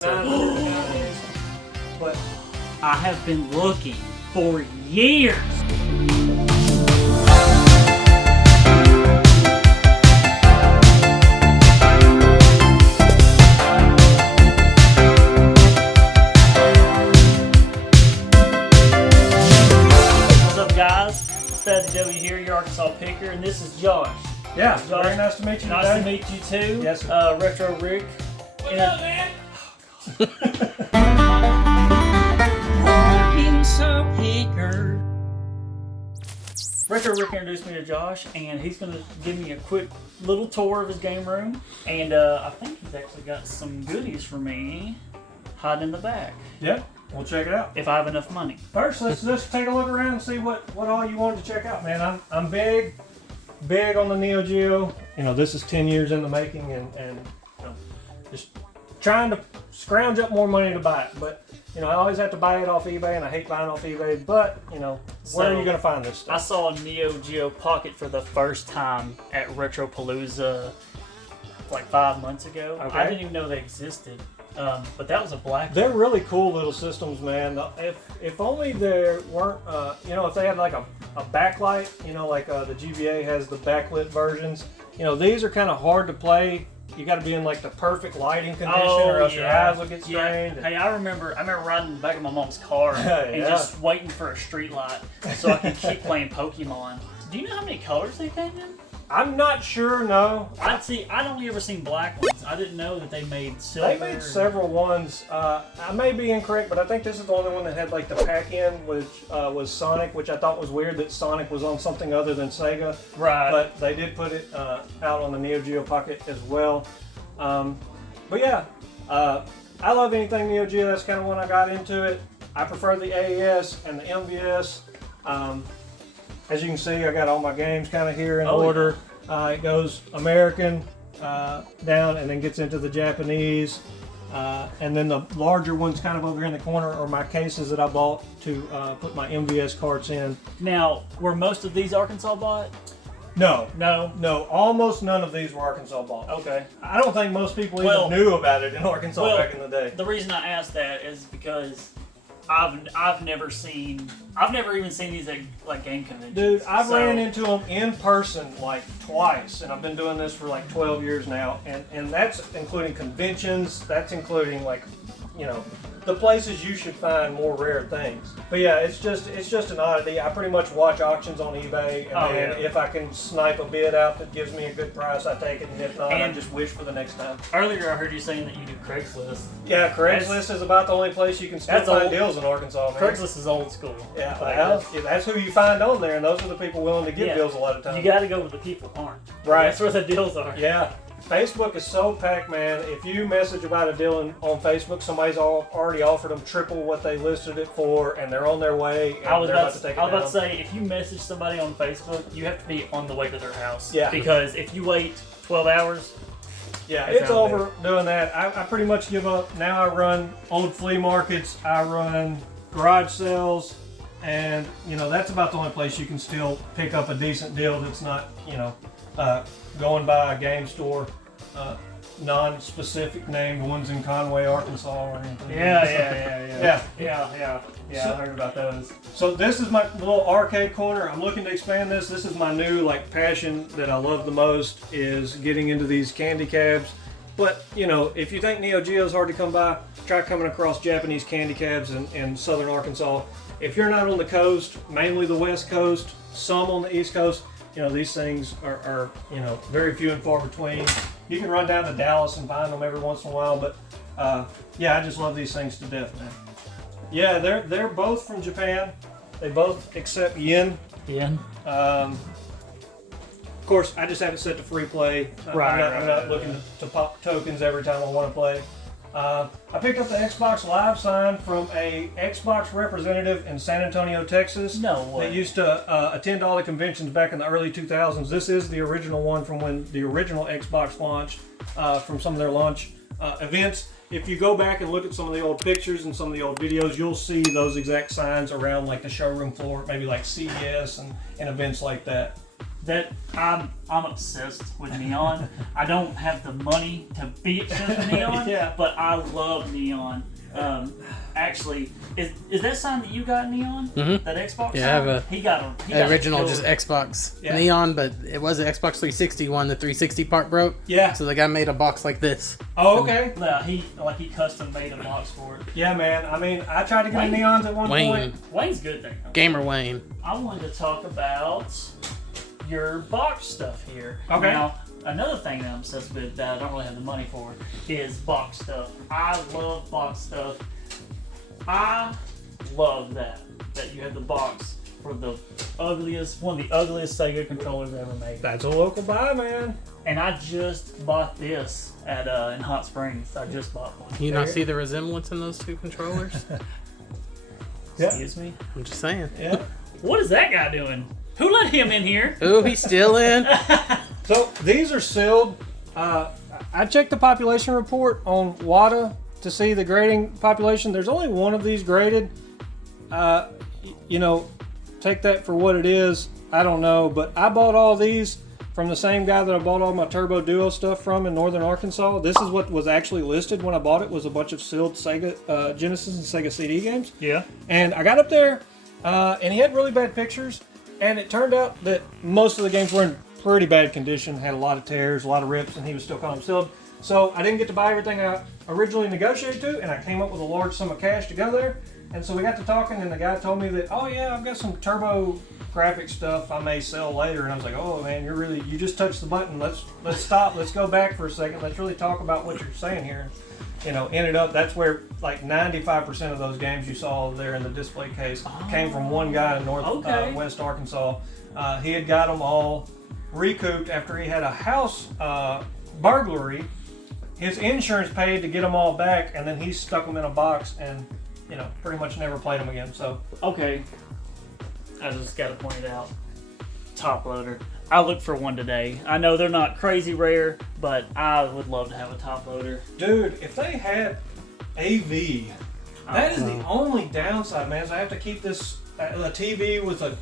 But I have been looking for years. What's up, guys? Fed W here, your Arkansas Picker, and this is Josh. Yeah, Josh, very nice to meet you nice today. to meet you too. Yes, sir. Retro Rick. What's up, man? Retro Rick introduced me to Josh, and he's going to give me a quick little tour of his game room. And I think he's actually got some goodies for me hiding in the back. Yeah, we'll check it out. If I have enough money. First, let's just take a look around and see what all you wanted to check out, man. I'm big on the Neo Geo. You know, this is 10 years in the making, and you know, just trying to scrounge up more money to buy it. But you know, I always have to buy it off eBay, and I hate buying off eBay. But you know, where are you gonna find this I stuff? saw a Neo Geo Pocket for the first time at Retropalooza like 5 months ago. Okay. I didn't even know they existed. But that was a black. They're really cool little systems, man. If only there weren't, you know, if they had like a backlight, you know, like the GBA has the backlit versions. You know, these are kind of hard to play. You got to be in like the perfect lighting condition, or else your eyes will get strained. Hey, I remember riding in the back of my mom's car and Yeah. just waiting for a street light so I could keep playing Pokemon. Do you know how many colors they came in? I'm not sure. No, I'd only ever seen black ones. I didn't know that they made silver. they made several ones. I may be incorrect, but I think this is the only one that had like the pack-in, which was Sonic, which I thought was weird that Sonic was on something other than Sega. Right. But they did put it out on the Neo Geo Pocket as well. But yeah, I love anything Neo Geo. That's kind of when I got into it. I prefer the AES and the MVS. As you can see, I got all my games kind of here in order. It goes American down and then gets into the Japanese. And then the larger ones kind of over here in the corner are my cases that I bought to put my MVS carts in. Now, were most of these Arkansas bought? No, No. almost none of these were Arkansas bought. Okay. I don't think most people even knew about it in Arkansas back in the day. The reason I asked that is because I've never even seen these at like game conventions. Dude, I've ran into them in person like twice, and I've been doing this for like 12 years now, and that's including conventions, that's including like, you know, the places you should find more rare things. But yeah, it's just an oddity. I pretty much watch auctions on eBay, and then if I can snipe a bid out that gives me a good price, I take it, and if not, I just wish for the next time. Earlier I heard you saying that you do Craigslist. Yeah, Craigslist is about the only place you can still find deals in Arkansas, man. Craigslist is old school. Yeah, that's who you find on there, and those are the people willing to give deals a lot of times. You got to go where the people aren't. Right. That's where the deals are. Yeah. Facebook is so packed, man. If you message about a deal on Facebook, somebody's already offered them triple what they listed it for, and they're on their way, and they're about to take it down. I was about to say, if you message somebody on Facebook, you have to be on the way to their house. Yeah. Because if you wait 12 hours... Yeah, it's over doing that. I pretty much give up. Now I run old flea markets. I run garage sales, and, you know, that's about the only place you can still pick up a decent deal that's not, you know, going by a game store, non-specific named ones in Conway, Arkansas, or anything. Yeah. I heard about those. So this is my little arcade corner. I'm looking to expand this. This is my new like passion that I love the most, is getting into these candy cabs. But you know, if you think Neo Geo is hard to come by, try coming across Japanese candy cabs in southern Arkansas. If you're not on the coast, mainly the west coast, some on the east coast, you know, these things are you know, very few and far between. You can run down to Dallas and find them every once in a while, but yeah, I just love these things to death, man. Yeah, they're both from Japan. They both accept yen. Yen. Of course, I just have it set to free play. I'm not looking to pop tokens every time I want to play. I picked up the Xbox Live sign from a Xbox representative in San Antonio, Texas. No way. They used to attend all the conventions back in the early 2000s. This is the original one from when the original Xbox launched, from some of their launch events. If you go back and look at some of the old pictures and some of the old videos, you'll see those exact signs around like the showroom floor, maybe like CES and events like that. that I'm obsessed with neon. I don't have the money to be obsessed with neon, Yeah. but I love neon. Actually, is that sign that you got neon? Mm-hmm. That Xbox Yeah, sign? I have a He got a the original just Xbox Neon, but it was an Xbox 360 one. The 360 part broke. Yeah. So the guy made a box like this. Oh, okay. Yeah, he custom made a box for it. Yeah, man. I mean, I tried to get a neons at one Wayne. point. Wayne's good there. Gamer Wayne. I wanted to talk about your box stuff here. Okay. Now, another thing that I'm obsessed with that I don't really have the money for is box stuff. I love box stuff. I love that you have the box for one of the ugliest Sega controllers ever made. That's a local buy, man. And I just bought this at in Hot Springs. I just bought one. You not see the resemblance in those two controllers? Excuse me. I'm just saying. Yeah. What is that guy doing? Who let him in here? Oh, he's still in. So these are sealed. I checked the population report on WADA to see the grading population. There's only one of these graded. Take that for what it is. I don't know, but I bought all these from the same guy that I bought all my Turbo Duo stuff from in northern Arkansas. This is what was actually listed when I bought it, was a bunch of sealed Sega Genesis and Sega CD games. Yeah. And I got up there, and he had really bad pictures, and it turned out that most of the games were in pretty bad condition, had a lot of tears, a lot of rips, and he was still calling them sealed. So I didn't get to buy everything I originally negotiated to, and I came up with a large sum of cash to go there. And so we got to talking, and the guy told me that, oh yeah, I've got some Turbo graphic stuff I may sell later. And I was like, oh man, you just touched the button. Let's stop. Let's go back for a second. Let's really talk about what you're saying here. Ended up, that's where like 95% of those games you saw there in the display case came from one guy in West Arkansas. He had got them all recouped after he had a house burglary. His insurance paid to get them all back, and then he stuck them in a box and, pretty much never played them again. So Okay. I just got to point it out. Top loader. I looked for one today. I know they're not crazy rare, but I would love to have a top loader. dude, if they had AV, that is the only downside, man. Is I have to keep this a TV with a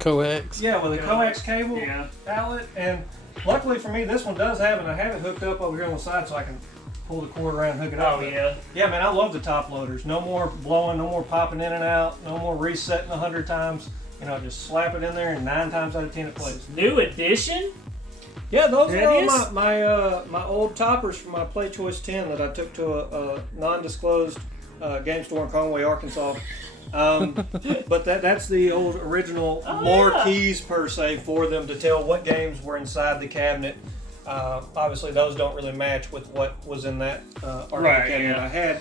Coax. coax cable Yeah. outlet, and luckily for me, this one does have it. And I have it hooked up over here on the side, so I can pull the cord around and hook it up. Oh, yeah. Yeah, man, I love the top loaders. No more blowing, no more popping in and out, no more resetting 100 times. Just slap it in there, and 9 times out of 10 it plays. New edition? Yeah, those There are it all is? my old toppers from my Play Choice 10 that I took to a non-disclosed game store in Conway, Arkansas. But that's the old original marquees per se for them to tell what games were inside the cabinet. Obviously, those don't really match with what was in that arcade cabinet I had.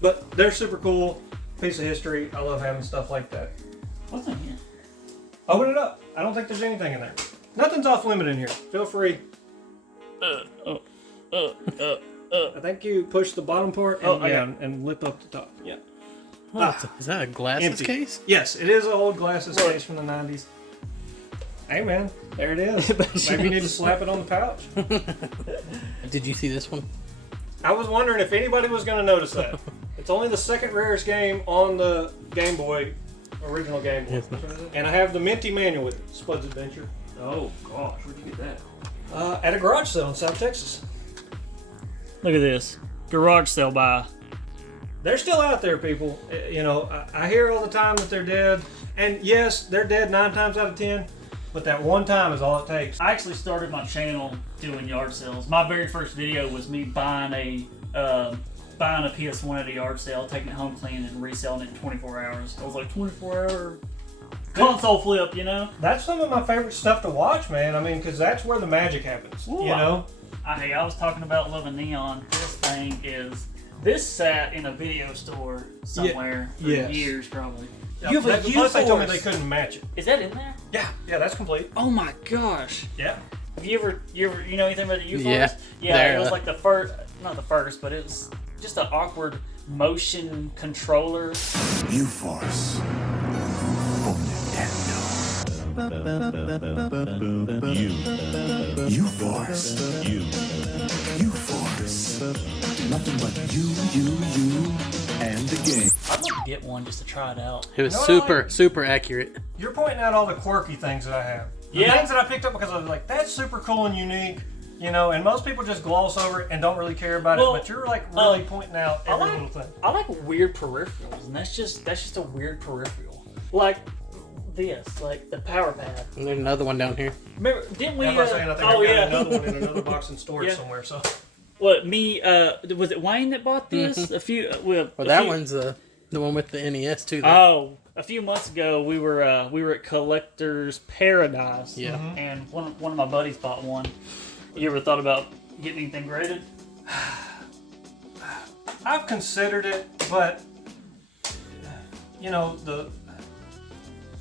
But they're super cool. Piece of history. I love having stuff like that. What's in here? Open it up. I don't think there's anything in there. Nothing's off limit in here. Feel free. I think you push the bottom part and, and lip up the top. Yeah. Is that a glasses Empty. case? Yes, it is an old glasses case from the 90s. Hey man, there it is. Maybe you need to slap it on the pouch. Did you see this one? I was wondering if anybody was going to notice that. It's only the second rarest game on the Game Boy, original Game Boy. And I have the Minty manual with it, Spud's Adventure. Oh, gosh. Where'd you get that? At a garage sale in South Texas. Look at this. Garage sale buy. They're still out there, people. I hear all the time that they're dead. And yes, they're dead 9 times out of 10. But that one time is all it takes. I actually started my channel doing yard sales. My very first video was me buying a PS1 at a yard sale, taking it home clean, and reselling it in 24 hours. I was like, 24-hour console flip, That's some of my favorite stuff to watch, man. I mean, because that's where the magic happens, Ooh, Hey, I was talking about loving neon. This sat in a video store somewhere for years, probably. You have a plus they told me they couldn't match it. Is that in there? Yeah, that's complete. Oh my gosh. Yeah. Have you ever anything about the U-Force? Yeah. Yeah, it was like the first, not the first, but it was just an awkward motion controller. U-Force for Nintendo. U-Force. U-Force. Nothing but you, and the game. I'd love to get one just to try it out. It was You know what I super, like? super accurate. You're pointing out all the quirky things that I have. The Yeah. things that I picked up because I was like, that's super cool and unique. You know, and most people just gloss over it and don't really care about Well, it. But you're like really pointing out every little thing. I like weird peripherals, and that's just a weird peripheral. Like this, like the power pad. And there's another one down here. Remember, didn't we? I'm not saying I think oh I've got yeah. another one in another box in storage Yeah. somewhere. So What me? Was it Wayne that bought this? A few. Well, That one's the one with the NES too. Though. Oh, a few months ago we were at Collector's Paradise. Yeah. And one of my buddies bought one. You ever thought about getting anything graded? I've considered it, but you know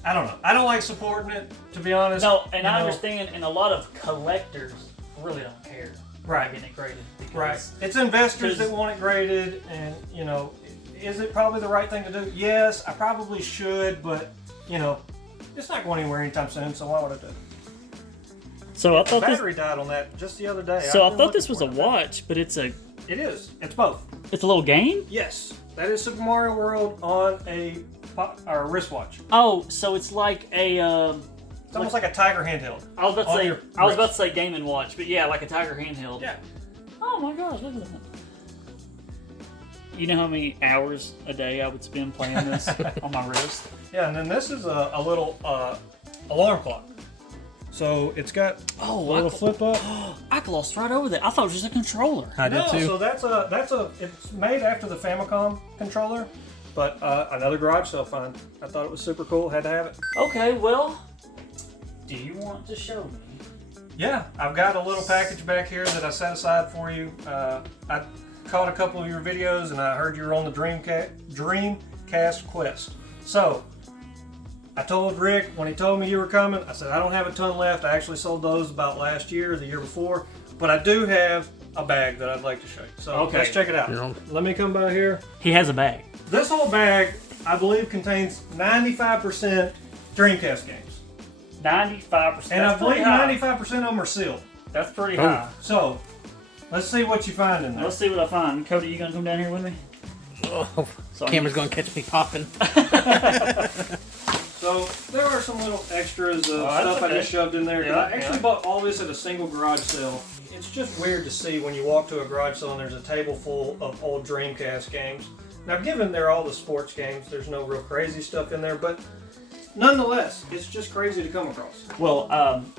I don't know. I don't like supporting it, to be honest. No, and You I know, understand, and a lot of collectors really don't care Right. about getting it graded. Because Right. It's investors that 'cause- want it graded, and you know, is it probably the right thing to do? Yes, I probably should, but you know, it's not going anywhere anytime soon. So why would I do it? So I The thought this. battery died on that just the other day. So I I've been thought this looking was a for it. watch, but it's a It's both. little game. Yes, that is Super Mario World on a wristwatch. Oh, so it's like a. It's almost like a Tiger handheld. I was about to on say. your I was about wrist. to say Game and Watch, but yeah, like a Tiger handheld. Yeah. Oh my gosh, look at that. You know how many hours a day I would spend playing this on my wrist? Yeah, and then this is a little alarm clock. So it's got a little flip up. I glossed right over that. I thought it was just a controller. I did No, too. so it's made after the Famicom controller, but another garage sale find. I thought it was super cool. Had to have it. Okay, well, do you want to show me? Yeah, I've got a little package back here that I set aside for you. I caught a couple of your videos and I heard you were on the Dreamcast Quest. So I told Rick when he told me you were coming, I said I don't have a ton left. I actually sold those about last year or the year before, but I do have a bag that I'd like to show you. So Okay. let's check it out. You're on. Let me come by here. He has a bag. This whole bag, I believe, contains 95% Dreamcast games. 95%. And I That's pretty believe high. 95% of them are sealed. That's pretty Oh. high. So, let's see what you find in there. Let's see what I find. Cody, you gonna come down here with me? Oh, So camera's gonna catch me popping. So, there are some little extras of that's stuff I okay. just shoved in there. 'Cause Yeah, I actually yeah. bought all this at a single garage sale. It's just weird to see when you walk to a garage sale and there's a table full of old Dreamcast games. Now, given they're all the sports games, there's no real crazy stuff in there, but nonetheless, it's just crazy to come across. Well,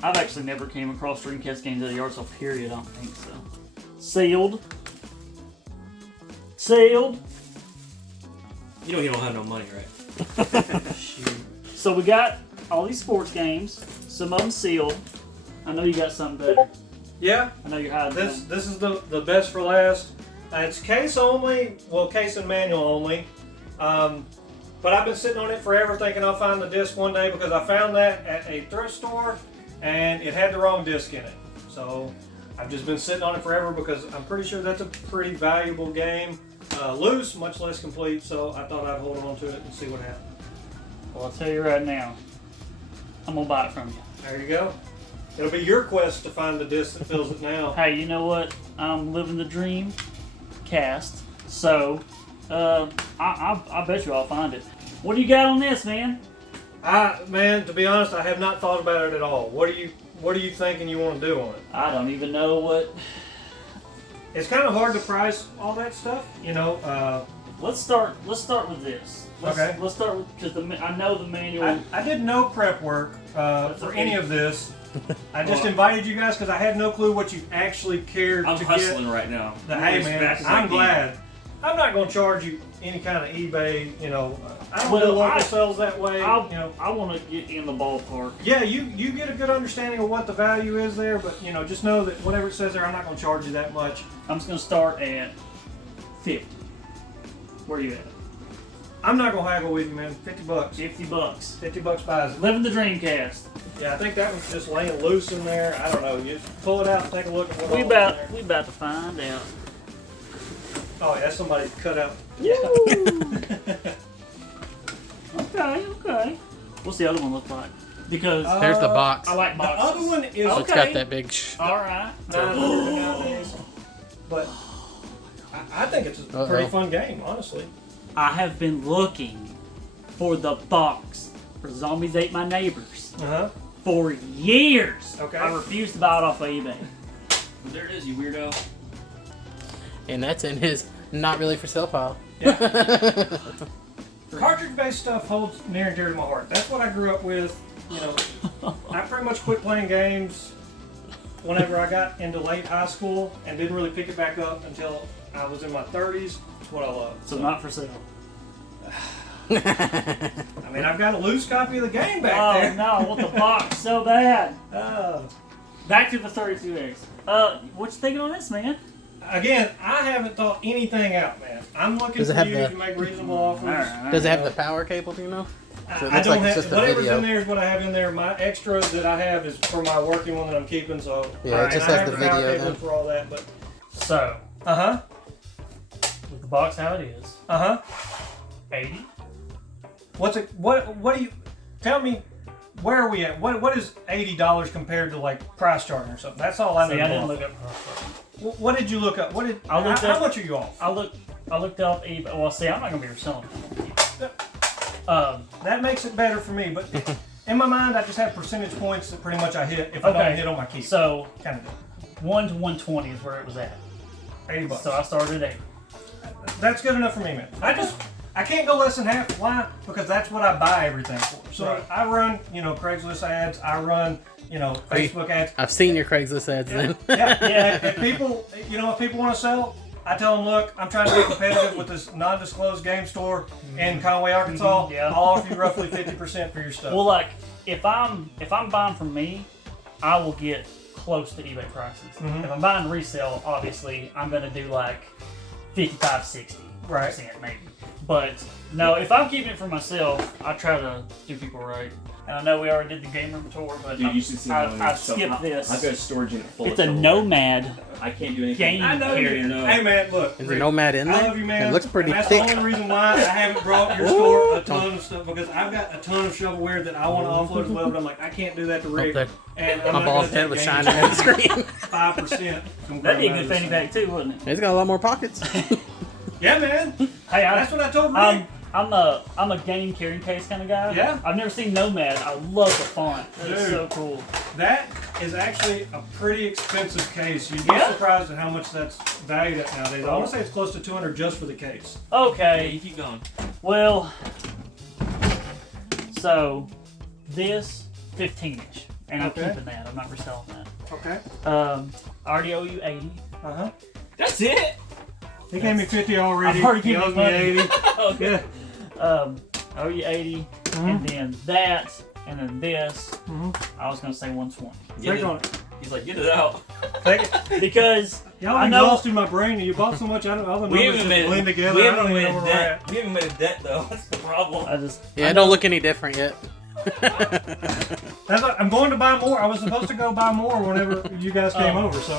I've actually never came across Dreamcast games at a yard sale, period. I don't think so. Sealed. Sealed. You know you don't have no money, right? Shoot. So we got all these sports games. Some of them sealed. I know you got something better. Yeah, I know you're hiding them. this is the best for last. It's case only, well, case and manual only. But I've been sitting on it forever thinking I'll find the disc one day because I found that at a thrift store and it had the wrong disc in it. So I've just been sitting on it forever because I'm pretty sure that's a pretty valuable game. Loose, much less complete, so I thought I'd hold on to it and see what happened. Well, I'll tell you right now, I'm gonna buy it from you. There you go. It'll be your quest to find the disc that fills it now. Hey, you know what? I'm living the dream cast, so I bet you I'll find it. What do you got on this, man? Man, to be honest, I have not thought about it at all. What are you thinking you want to do on it? I don't even know what. It's kind of hard to price all that stuff, you know. Let's start with this. Okay. Let's start with because I know the manual. I did no prep work for okay. any of this. I just invited you guys because I had no clue what you actually cared I'm to hustling get. right now. The, I'm hey as man, fast as I I'm can. glad. I'm not going to charge you any kind of eBay, you know. I don't Well, do local I- sales that way, you know. I want to get in the ballpark. Yeah, you get a good understanding of what the value is there, but you know, just know that whatever it says there, I'm not going to charge you that much. I'm just gonna start at 50. Where you at? I'm not going to haggle with you, man. $50. $50. $50 buys it. Living the Dreamcast. Yeah, I think that one's just laying loose in there. I don't know. You just pull it out and take a look at what We all's in there. about to find out. Oh, yeah, somebody cut out. Okay. What's the other one look like? Because There's the box. I like The boxes. other one is So it's got that big. All right. $900 nowadays, but I think it's a pretty Uh-oh. fun game, honestly. I have been looking for the box for Zombies Ate My Neighbors for years. Okay. I refuse to buy it off of eBay. There it is, you weirdo. And that's in his not really for sale pile. Cartridge-based stuff holds near and dear to my heart. That's what I grew up with. You know, I pretty much quit playing games whenever I got into late high school and didn't really pick it back up until I was in my 30s. It's what I love. So not for sale. I mean, I've got a loose copy of the game back Oh there. no, I want the box so bad. Oh. Back to the 32X. What you thinking on this, man? Again, I haven't thought anything out, man. I'm looking Does it for have you the- to make reasonable offers. Does it have the power cable? Do you know? So it I looks don't like it's have just a whatever's video. in there is what I have in there. My extra that I have is for my working one that I'm keeping. So Yeah, it just and I has have the power video cable then. for all that. But So, with the box how it is, 80. What's it? What do you tell me? Where are we at? What is $80 compared to like price charting or something? That's all I know. See, I didn't off. look up price. What did you look up? What did? I looked how up- much are you off? I looked up eBay. Well, see, I'm not gonna be reselling it. That makes it better for me. But in my mind, I just have percentage points that pretty much I hit if I don't hit on my key. So Kind of 1 to 120 is where it was at. $80. So I started at 80. That's good enough for me, man. I can't go less than half. Why? Because that's what I buy everything for. So Right. I run, Craigslist ads. I run, Facebook ads. I've seen your Craigslist ads then. Yeah. If people want to sell, I tell them, look, I'm trying to be competitive with this non-disclosed game store in Conway, Arkansas. Yeah. I'll offer you roughly 50% for your stuff. Well, like if I'm buying from me, I will get close to eBay prices. If I'm buying resale, obviously I'm gonna do like 55, 60% maybe. But no, if I'm keeping it for myself, I try to do people right. And I know we already did the game room tour, but Dude, you should see I skipped this. I've got a storage unit full It's of a silverware. Nomad. I can't do anything. Game I know carrier. you know. Hey man, look. Is there Rick, Nomad in there? I love you, man. It looks pretty and that's thick. the only reason why I haven't brought your store a ton of stuff, because I've got a ton of shovelware that I want to offload as well, but I'm like, I can't do that to Rick. there. And I'm My not bald gonna head take was games shining at the screen. 5%. That'd be a good fanny bag too, wouldn't it? It's got a lot more pockets. Yeah, man. Hey, That's what I told Rick. I'm a game carrying case kind of guy. Yeah. I've never seen Nomad. I love the font. It's Dude. so cool. That is actually a pretty expensive case. You'd be surprised at how much that's valued at nowadays. I want to say it's close to $200 just for the case. You Okay. keep going. Well, so this 15-inch, and I'm Okay. keeping that. I'm not reselling that. Okay. I already owe you 80. That's it. He gave me 50 already. I've already He given owes you me money. 80. Okay. Yeah. I owe you 80, and then that, and then this. I was gonna say 120 Take on it. He's like, get it out. Take it. because Y'all I know. exhausted my brain. You bought so much. All the numbers just blend together. we I don't haven't even made know a where we're dent. at. We haven't made a dent though. That's the problem. I just Yeah, it don't look any different yet. That's what, I'm going to buy more. I was supposed to go buy more whenever you guys came over. So